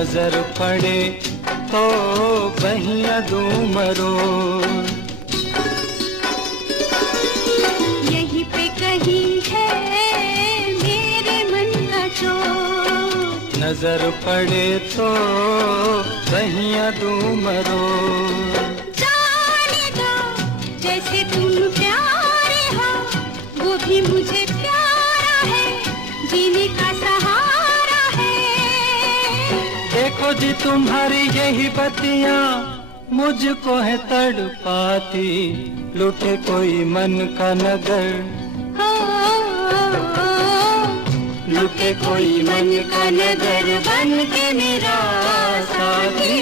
नजर पड़े तो बहिया दूं मरोड़। यहीं पे कहीं है मेरे मन का चोर, नजर पड़े तो बहिया दूं मरोड़। जाने दो जैसे तुम प्यारे हो, वो भी मुझे प्यारा है, जीने का सहारा है। देखो जी तुम्हारी यही बत्तियां मुझको है तड़पाती, लुटे कोई मन का नगर, लुटे कोई मन का नगर बन के मेरा साथी।